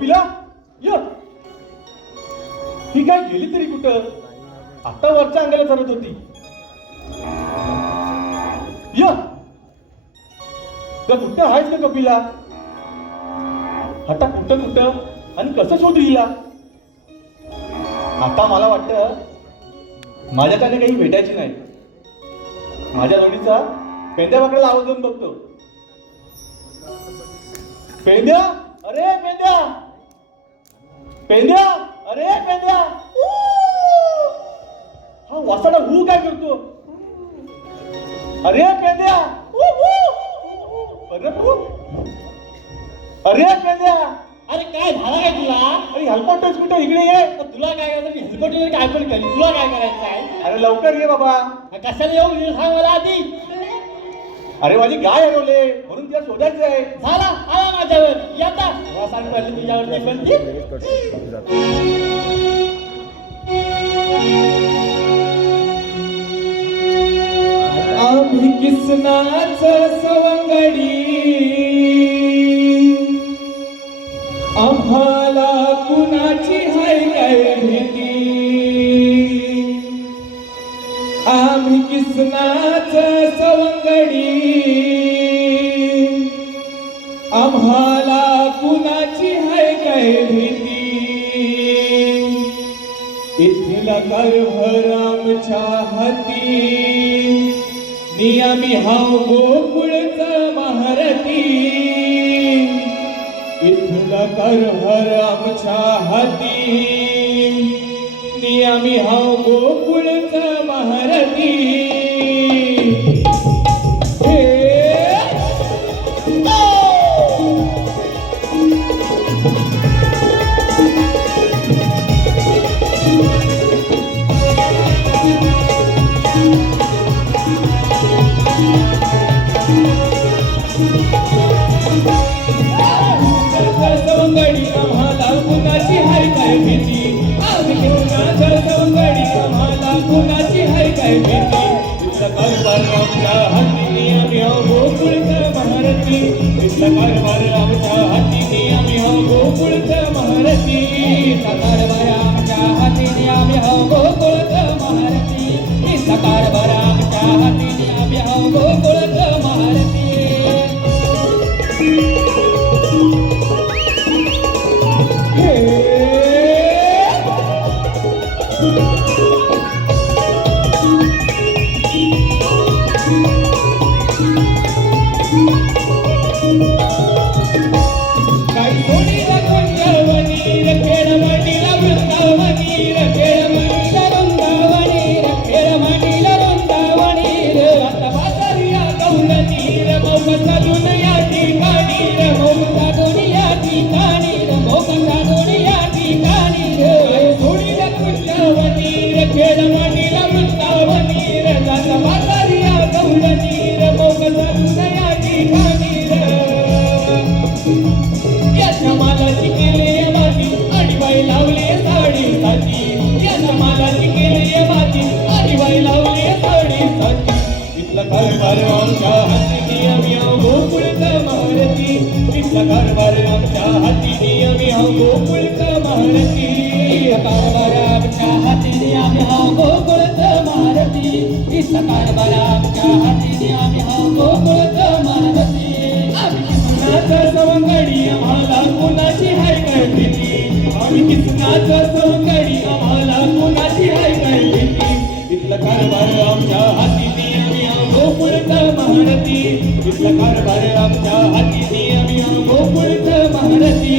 कपिला य ही काय गेली तरी कुठं? आता वरच्या अंगाला चालत होती. य कुठं आहेस का कपिला? आता कुठं कुठं आणि कसं शोधू हिला? आता मला वाटतं माझ्याकडे काही भेटायची नाही. माझ्या जोडीचा पेंद्या वाकडाला आवाज देऊन बघतो. पेंद्या, अरे पेंद्या, पेंद्या, अरे पेंद्या. हा वासाडा हू काय करतो? अरे पेंद्या, अरे अरे पेंद्या. अरे काय झालं काय तुला? अरे हेल्पटच कुठे इकडे ये. तुला काय करायचं? हेलिकॉप्टर काय पण करी. तुला काय करायचं आहे? अरे लवकर ये बाबा. कशाला येऊ हे सांग मला आधी. अरे माझी गाय हरवले म्हणून तिला शोधायचं आहे. झाला आला माझ्यावर. येता मला सांग पहिले तुझ्यावर कोणती? आम्ही किसनाच सवंगडी आम्हाला कुणाची हाय काय भीती. आम्ही किसनाच सवंगडी आम्हाला कुणाची हाय काय भीती. येथील गर्भर आमच्या हाती नियमी हाव गोकुळच महारती. इथला करहर आमच्या हाती नियमी हाव गोकुळच महारती. सवंगडी आम्हाला कुणाची हाय काय भीती. आम्ही किसनाच सवंगडी आम्हाला कुणाची हाय काय भीती. इथला कारभार आमच्या हाती आम्ही हो गोकुळच महारती. इथला कारभार आमच्या हाती आम्ही हो गोकुळच महारती. इथला कारभार आमच्या हाती आम्ही हो गोकुळच महारती. इथला कारभार आमच्या हाती आम्ही हो गोकुळच महारती. कारभार आमच्या हाती आम्ही हो गोकुळच महारती. इथला कारभार आमच्या हाती आम्ही हो गोकुळच महारती. कारभार आमच्या हाती आम्ही हो गोकुळच महारती. इथला कारभार आमच्या हाती आम्ही हो गोकुळच महारती. आम्ही किसनाच सवंगडी आम्हाला कुणाची हाय काय भीती. आम्ही किसनाच सवंगडी आम्हाला कुणाची हाय काय भीती. इथला कारभार आमच्या हाती गोकुळच महारती. इथला कारभार आमच्या हाती आम्ही गोकुळच महारती.